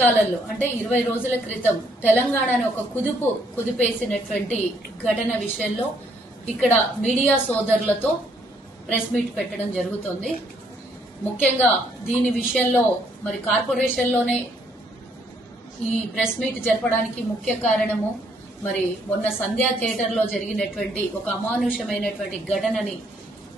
కాలంలో అంటే ఇరవై రోజుల క్రితం తెలంగాణను ఒక కుదుపు కుదిపేసినటువంటి ఘటన విషయంలో ఇక్కడ మీడియా సోదరులతో ప్రెస్ మీట్ పెట్టడం జరుగుతోంది. ముఖ్యంగా దీని విషయంలో మరి కార్పొరేషన్లోనే ఈ ప్రెస్ మీట్ జరపడానికి ముఖ్య కారణము మరి మొన్న సంధ్యా థియేటర్లో జరిగినటువంటి ఒక అమానుషమైనటువంటి ఘటనని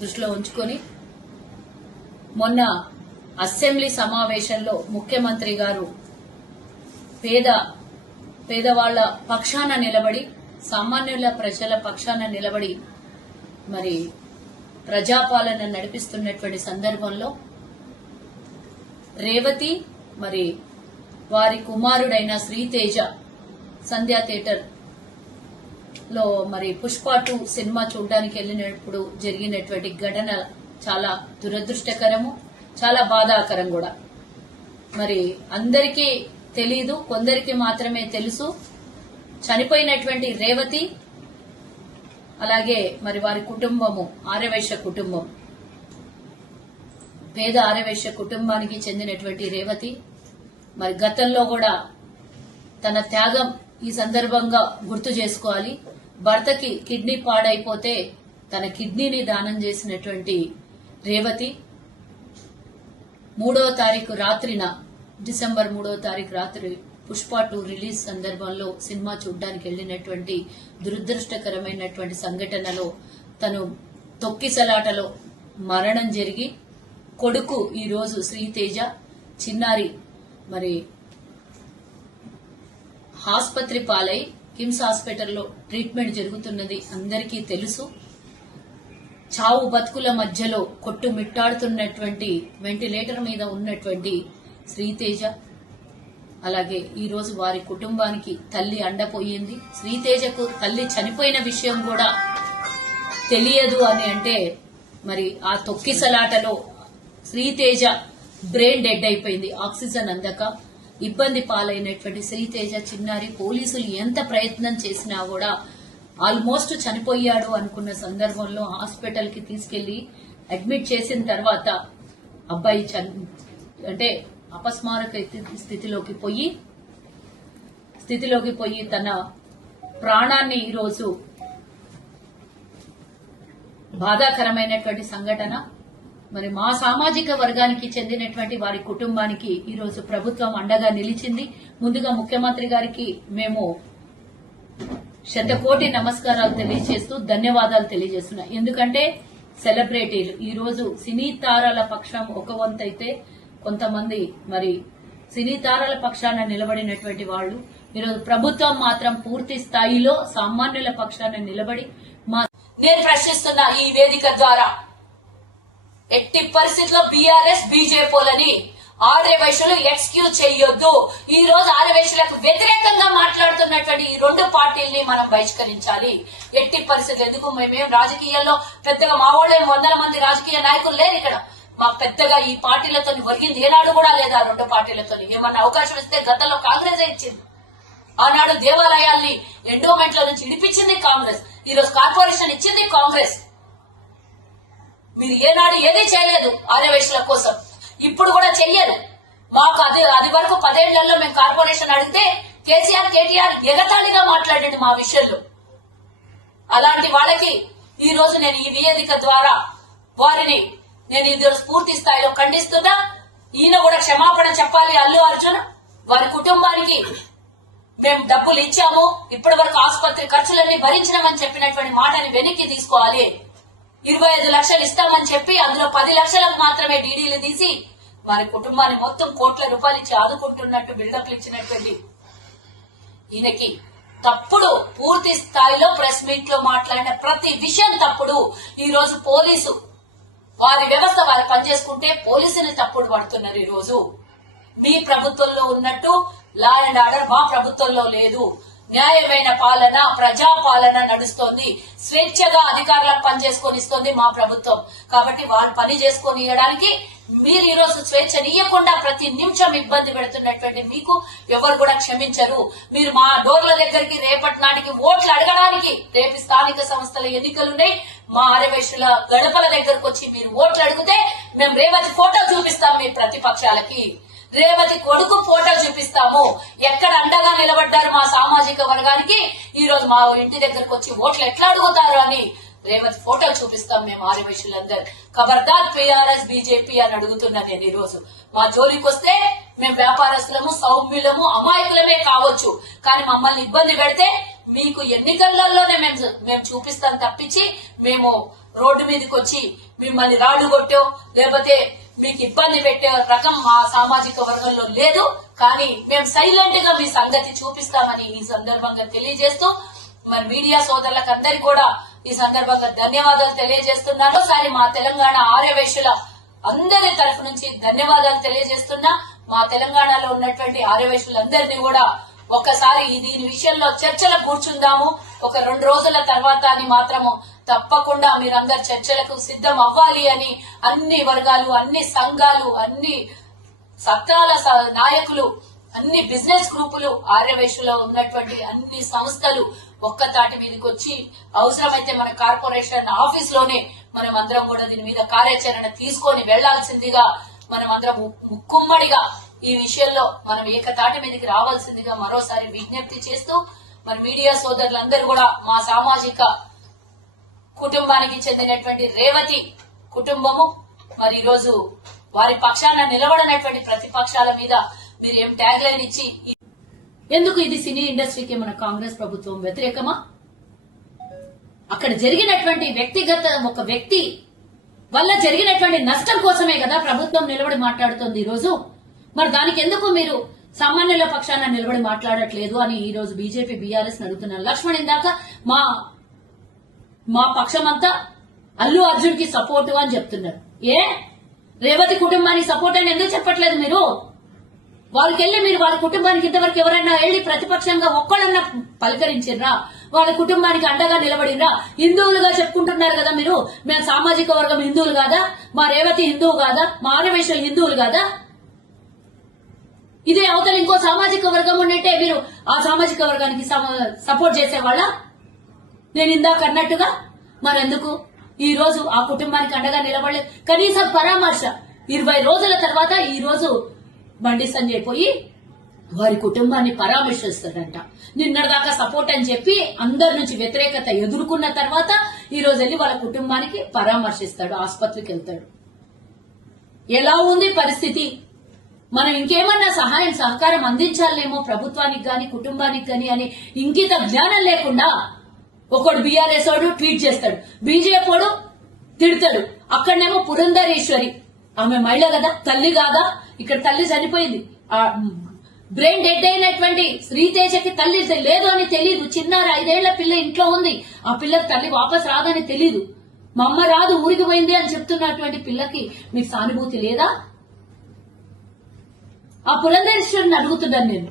దృష్టిలో ఉంచుకొని మొన్న అసెంబ్లీ సమావేశంలో ముఖ్యమంత్రి గారు పేద పేదవాళ్ళ పక్షాన నిలబడి సామాన్యుల ప్రజల పక్షాన నిలబడి మరి ప్రజాపాలన నడిపిస్తున్నటువంటి సందర్భంలో రేవతి మరి వారి కుమారుడైన శ్రీతేజ సంధ్యా థియేటర్లో మరి పుష్ప టూ సినిమా చూడడానికి వెళ్ళినప్పుడు జరిగినటువంటి ఘటన చాలా దురదృష్టకరము చాలా బాధాకరం కూడా. మరి అందరికీ తెలీదు. కొందరికి మాత్రమే తెలుసు. చనిపోయినటువంటి రేవతి అలాగే మరి వారి కుటుంబము ఆర్యవైశ్య కుటుంబం. పేద ఆర్యవైశ్య కుటుంబానికి చెందినటువంటి రేవతి మరి గతంలో కూడా తన త్యాగం ఈ సందర్భంగా గుర్తు చేసుకోవాలి. భర్తకి కిడ్నీ పాడైపోతే తన కిడ్నీని దానం చేసినటువంటి రేవతి మూడవ తారీఖు రాత్రిన డిసెంబర్ మూడో తారీఖు రాత్రి పుష్ప టూ రిలీజ్ సందర్భంలో సినిమా చూడ్డానికి వెళ్ళినటువంటి దురదృష్టకరమైనటువంటి సంఘటనలో తను తొక్కిసలాటలో మరణం జరిగి కొడుకు ఈ రోజు శ్రీతేజ చిన్నారి మరి ఆసుపత్రి పాలై కిమ్స్ హాస్పిటల్లో ట్రీట్మెంట్ జరుగుతున్నది అందరికీ తెలుసు. చావు బతుకుల మధ్యలో కొట్టు మిట్టాడుతున్నటువంటి వెంటిలేటర్ మీద ఉన్నటువంటి శ్రీతేజ. అలాగే ఈరోజు వారి కుటుంబానికి తల్లి అండపోయింది. శ్రీతేజకు తల్లి చనిపోయిన విషయం కూడా తెలియదు అని అంటే మరి ఆ తొక్కిసలాటలో శ్రీతేజ బ్రెయిన్ డెడ్ అయిపోయింది. ఆక్సిజన్ అందక ఇబ్బంది పాలైనటువంటి శ్రీతేజ చిన్నారి పోలీసులు ఎంత ప్రయత్నం చేసినా కూడా ఆల్మోస్ట్ చనిపోయాడు అనుకున్న సందర్భంలో హాస్పిటల్కి తీసుకెళ్ళి అడ్మిట్ చేసిన తర్వాత అబ్బాయి అంటే అపస్మారక స్థితిలోకి పోయి స్థితిలోకి పోయి తన ప్రాణాన్ని ఈరోజు బాధాకరమైనటువంటి సంఘటన మరి మా సామాజిక వర్గానికి చెందినటువంటి వారి కుటుంబానికి ఈరోజు ప్రభుత్వం అండగా నిలిచింది. ముందుగా ముఖ్యమంత్రి గారికి మేము శతకోటి నమస్కారాలు తెలియజేస్తూ ధన్యవాదాలు తెలియజేస్తున్నా. ఎందుకంటే సెలబ్రిటీలు ఈరోజు సినీ తారాల పక్షం ఒక వంతైతే కొంతమంది మరి సినీ తారల పక్షాన నిలబడినటువంటి వాళ్ళు ఈరోజు ప్రభుత్వం మాత్రం పూర్తి స్థాయిలో సామాన్యుల పక్షాన నిలబడి మా నేను ప్రశ్నిస్తున్న ఈ వేదిక ద్వారా ఎట్టి పరిస్థితుల్లో బీఆర్ఎస్ బీజేపీలని ఆర్యవైశ్యులు ఎక్స్క్యూజ్ చేయొద్దు. ఈ రోజు ఆర్యవైశ్యులకు వ్యతిరేకంగా మాట్లాడుతున్నటువంటి ఈ రెండు పార్టీల్ని మనం బహిష్కరించాలి. ఎట్టి పరిస్థితులు ఎందుకు? మేమేం రాజకీయాల్లో పెద్దగా మా వందల మంది రాజకీయ నాయకులు లేరు ఇక్కడ. మాకు పెద్దగా ఈ పార్టీలతో ఒరిగింది. ఏనాడు కూడా లేదా రెండు పార్టీలతో ఏమన్నా అవకాశం ఇస్తే గతంలో కాంగ్రెస్ ఇచ్చింది? ఆనాడు దేవాలయాల్ని ఎండోమెంట్ల నుంచి ఇడిపించింది కాంగ్రెస్. ఈ రోజు కార్పొరేషన్ ఇచ్చింది కాంగ్రెస్. మీరు ఏనాడు ఏదీ చేయలేదు ఆర్యవేశ్యుల కోసం. ఇప్పుడు కూడా చెయ్యరు మాకు అది అది వరకు పదేళ్ళలో మేము కార్పొరేషన్ అడిగితే కేసీఆర్ కేటీఆర్ ఎగతాళిగా మాట్లాడండి మా విషయంలో. అలాంటి వాళ్ళకి ఈ రోజు నేను ఈ వేదిక ద్వారా వారిని నేను ఇది పూర్తి స్థాయిలో ఖండిస్తున్నా ఈయన కూడా క్షమాపణ చెప్పాలి అల్లు అర్జున్. వారి కుటుంబానికి మేము డబ్బులు ఇచ్చాము ఇప్పటి వరకు ఆసుపత్రి ఖర్చులన్నీ భరించినామని చెప్పినటువంటి మాటని వెనక్కి తీసుకోవాలి. ఇరవై ఐదు లక్షలు ఇస్తామని చెప్పి అందులో పది లక్షలకు మాత్రమే డీడీలు తీసి వారి కుటుంబాన్ని మొత్తం కోట్ల రూపాయలు ఇచ్చి ఆదుకుంటున్నట్టు బిల్డప్లు ఇచ్చినటువంటి ఈయనకి తప్పుడు పూర్తి స్థాయిలో ప్రెస్ మీట్లో మాట్లాడిన ప్రతి విషయం తప్పుడు. ఈ రోజు పోలీసు వారి వ్యవస్థ వారు పనిచేసుకుంటే పోలీసుని తప్పుడు పడుతున్నారు ఈ రోజు మీ ప్రభుత్వంలో ఉన్నట్టు లా అండ్ ఆర్డర్ మా ప్రభుత్వంలో లేదు. న్యాయమైన పాలన ప్రజా పాలన నడుస్తోంది. స్వేచ్ఛగా అధికారులకు పనిచేసుకొని ఇస్తుంది మా ప్రభుత్వం. కాబట్టి వాళ్ళు పని చేసుకొని ఇవ్వడానికి మీరు ఈరోజు స్వేచ్ఛ స్వేచ్ఛనియకుండా ప్రతి నిమిషం ఇబ్బంది పెడుతున్నటువంటి మీకు ఎవరు కూడా క్షమించరు. మీరు మా డోర్ల దగ్గరికి రేపటి నాటికి ఓట్లు అడగడానికి రేపు స్థానిక సంస్థల ఎన్నికలున్నాయి. మా ఆర్యవేశుల గడపల దగ్గరకు వచ్చి మీరు ఓట్లు అడిగితే మేము రేవతి ఫోటో చూపిస్తాం మీ ప్రతిపక్షాలకి. రేవతి కొడుకు ఫోటో చూపిస్తాము. ఎక్కడ అండగా నిలబడ్డారు మా సామాజిక వర్గానికి? ఈ రోజు మా ఇంటి దగ్గరకు వచ్చి ఓట్లు ఎట్లా అడుగుతారు అని రేవతి ఫోటో చూపిస్తాం మేము ఆర్యవైశ్యులందరూ. ఖబర్దార్ పిఆర్ఎస్ బీజేపీ అని అడుగుతున్నా నేను ఈ రోజు. మా జోలికి వస్తే మేము వ్యాపారస్తులము సౌమ్యులము అమాయకులమే కావచ్చు. కానీ మమ్మల్ని ఇబ్బంది పెడితే మీకు ఎన్నికలలోనే మేము మేము చూపిస్తాం తప్పించి మేము రోడ్డు మీదకి వచ్చి మిమ్మల్ని రాడు కొట్టో లేకపోతే మీకు ఇబ్బంది పెట్టే రకం మా సామాజిక వర్గంలో లేదు. కానీ మేము సైలెంట్గా మీ సంగతి చూపిస్తామని ఈ సందర్భంగా తెలియజేస్తూ మరి మీడియా సోదరులకు అందరికి కూడా ఈ సందర్భంగా ధన్యవాదాలు తెలియజేస్తున్నాను. ఒకసారి మా తెలంగాణ ఆర్యవేశుల అందరి తరఫు నుంచి ధన్యవాదాలు తెలియజేస్తున్నా. మా తెలంగాణలో ఉన్నటువంటి ఆర్యవేశులందరినీ కూడా ఒక్కసారి దీని విషయంలో చర్చలకు కూర్చుందాము. ఒక రెండు రోజుల తర్వాత అని మాత్రము తప్పకుండా మీరందరు చర్చలకు సిద్ధం అవ్వాలి అని అన్ని వర్గాలు అన్ని సంఘాలు అన్ని సత్రాల స- నాయకులు అన్ని బిజినెస్ గ్రూపులు ఆర్యవేశులో ఉన్నటువంటి అన్ని సంస్థలు ఒక్క తాటి మీదకి వచ్చి అవసరమైతే మన కార్పొరేషన్ ఆఫీస్లోనే మనం అందరం కూడా దీని మీద కార్యాచరణ తీసుకొని వెళ్ళాల్సిందిగా మనం అందరం ముక్కుమ్మడిగా ఈ విషయంలో మనం ఏకతాటి మీదకి రావాల్సిందిగా మరోసారి విజ్ఞప్తి చేస్తూ మన మీడియా సోదరులందరూ కూడా మా సామాజిక కుటుంబానికి చెందినటువంటి రేవతి కుటుంబము మరి ఈరోజు వారి పక్షాన నిలబడినటువంటి ప్రతిపక్షాల మీద మీరు ఏం ట్యాగ్ లైన్ ఇచ్చి ఎందుకు ఇది సినీ ఇండస్ట్రీకి మన కాంగ్రెస్ ప్రభుత్వం వ్యతిరేకమా? అక్కడ జరిగినటువంటి వ్యక్తిగత ఒక వ్యక్తి వల్ల జరిగినటువంటి నష్టం కోసమే కదా ప్రభుత్వం నిలబడి మాట్లాడుతుంది ఈ రోజు మరి దానికి ఎందుకు మీరు సామాన్యుల పక్షాన నిలబడి మాట్లాడట్లేదు అని ఈ రోజు బీజేపీ బీఆర్ఎస్ అడుగుతున్నారు. లక్ష్మణ్ ఇందాక మా మా పక్షమంతా అల్లు అర్జున్కి సపోర్టు అని చెప్తున్నారు. ఏ? రేవతి కుటుంబానికి సపోర్ట్ అని ఎందుకు చెప్పట్లేదు మీరు? వాళ్ళకి వెళ్ళి మీరు వాళ్ళ కుటుంబానికి ఇంతవరకు ఎవరైనా వెళ్ళి ప్రతిపక్షంగా ఒక్కడన్నా పలకరించిర్రా? వాళ్ళ కుటుంబానికి అండగా నిలబడినరా హిందువులుగా చెప్పుకుంటున్నారు కదా మీరు? మేము సామాజిక వర్గం హిందువులు కాదా? మా రేవతి హిందువు కాదా? మా ఆర్యవేశ్వలు హిందువులు కాదా? ఇదే అవతల ఇంకో సామాజిక వర్గం ఉన్నట్టే మీరు ఆ సామాజిక వర్గానికి సపోర్ట్ చేసేవాళ్ళ? నేను ఇందాక అన్నట్టుగా? మరెందుకు? ఈ రోజు ఆ కుటుంబానికి అండగా నిలబడలేదు. కనీసం పరామర్శ. ఇరవై రోజుల తర్వాత ఈ రోజు బండి సంజయ్ పోయి వారి కుటుంబాన్ని పరామర్శిస్తాడంట. నిన్నటిదాకా సపోర్ట్ అని చెప్పి అందరి నుంచి వ్యతిరేకత ఎదుర్కొన్న తర్వాత ఈ రోజు వెళ్ళి వాళ్ళ కుటుంబానికి పరామర్శిస్తాడు ఆసుపత్రికి వెళ్తాడు. ఎలా ఉంది పరిస్థితి? మనం ఇంకేమన్నా సహాయం సహకారం అందించాలేమో ప్రభుత్వానికి గాని కుటుంబానికి గాని అని ఇంకిత జ్ఞానం లేకుండా ఒకడు బీఆర్ఎస్ వాడు ట్వీట్ చేస్తాడు. బీజేపీ వాడు తిడతాడు. అక్కడనేమో పురంధరేశ్వరి. ఆమె మహిళ కదా తల్లి కాదా? ఇక్కడ తల్లి చనిపోయింది. ఆ బ్రెయిన్ డెడ్ అయినటువంటి శ్రీతేజకి తల్లి లేదు అని తెలియదు చిన్నారు ఐదేళ్ళ పిల్ల ఇంట్లో ఉంది. ఆ పిల్లకి తల్లి వాపస్ రాదని తెలియదు మా అమ్మ రాదు ఊరికి పోయింది అని చెప్తున్నటువంటి పిల్లకి మీకు సానుభూతి లేదా? ఆ పురంధరేశ్వరిని అడుగుతున్నాను నేను.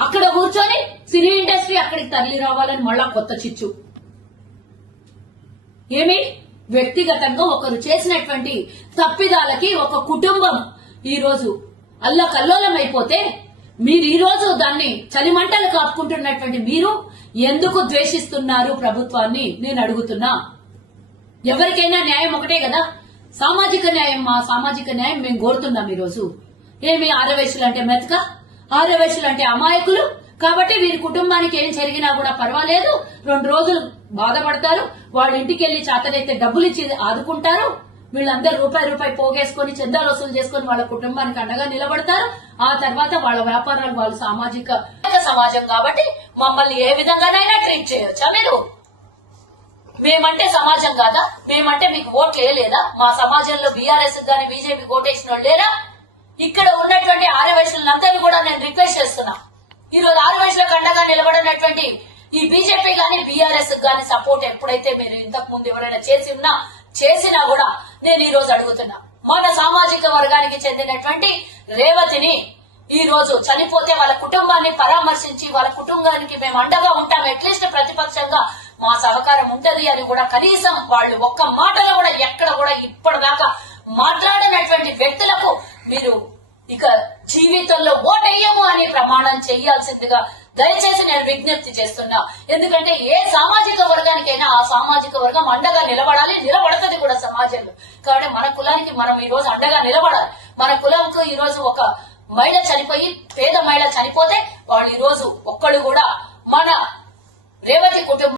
అక్కడ కూర్చొని సినీ ఇండస్ట్రీ అక్కడికి తరలి రావాలని మళ్ళా కొత్త చిచ్చు. ఏమి? వ్యక్తిగతంగా ఒకరు చేసినటువంటి తప్పిదాలకి ఒక కుటుంబం ఈ రోజు అల్లకల్లోలం అయిపోతే మీరు ఈ రోజు దాన్ని చలిమంటలు కాపుకుంటున్నటువంటి మీరు ఎందుకు ద్వేషిస్తున్నారు ప్రభుత్వాన్ని? నేను అడుగుతున్నా. ఎవరికైనా న్యాయం ఒకటే కదా? సామాజిక న్యాయం మా సామాజిక న్యాయం మేము కోరుతున్నాం ఈరోజు. ఏమి ఆరవేశులు అంటే మెతక? ఆరవేశులు అంటే అమాయకులు? కాబట్టి వీరి కుటుంబానికి ఏం జరిగినా కూడా పర్వాలేదు. రెండు రోజులు బాధపడతారు. వాళ్ళ ఇంటికి వెళ్ళి చేతనైతే డబ్బులు ఇచ్చి ఆదుకుంటారు. వీళ్ళందరూ రూపాయి రూపాయి పోగేసుకొని చందాలు వసూలు చేసుకొని వాళ్ళ కుటుంబానికి అండగా నిలబడతారు. ఆ తర్వాత వాళ్ళ వ్యాపారాలు వాళ్ళ సామాజిక సమాజం కాబట్టి మమ్మల్ని ఏ విధంగానైనా ట్రీట్ చేయొచ్చా మీరు? మేమంటే సమాజం కాదా? మేమంటే మీకు ఓట్లు లేదా మా సమాజంలో బీఆర్ఎస్ గానీ బీజేపీ ఓటేసిన వాళ్ళు లేరా ఇక్కడ ఉన్నటువంటి ఆరవయసులందరినీ కూడా నేను రిక్వెస్ట్ చేస్తున్నా. ఈ రోజు ఆరు ఆరవయసులకు అండగా నిలబడినటువంటి ఈ బీజేపీ గాని బీఆర్ఎస్ గాని సపోర్ట్ ఎప్పుడైతే మీరు ఇంతకు ముందు ఎవరైనా చేసి ఉన్నా చేసినా కూడా నేను ఈ రోజు అడుగుతున్నా. మన సామాజిక వర్గానికి చెందినటువంటి రేవతిని ఈ రోజు చనిపోతే వాళ్ళ కుటుంబాన్ని పరామర్శించి వాళ్ళ కుటుంబానికి మేము అండగా ఉంటాం అట్లీస్ట్ ప్రతిపక్షంగా మా సహకారం ఉంటది అని కూడా కనీసం వాళ్ళు ఒక్క మాటలో కూడా ఎక్కడ కూడా ఇప్పటిదాకా మాట్లాడినటువంటి వ్యక్తులకు మీరు ఇక జీవితంలో ఓటెయ్యము అని ప్రమాణం చేయాల్సిందిగా దయచేసి నేను విజ్ఞప్తి చేస్తున్నా. ఎందుకంటే ఏ సామాజిక వర్గానికైనా ఆ సామాజిక వర్గం అండగా నిలబడాలి నిలబడతది కూడా సమాజంలో. కాబట్టి మన కులానికి మనం ఈ రోజు అండగా నిలబడాలి. మన కులంకు ఈ రోజు ఒక మహిళ చనిపోయి పేద మహిళ చనిపోతే వాళ్ళు ఈ రోజు ఒక్కడు కూడా మన రేవతి కుటుంబం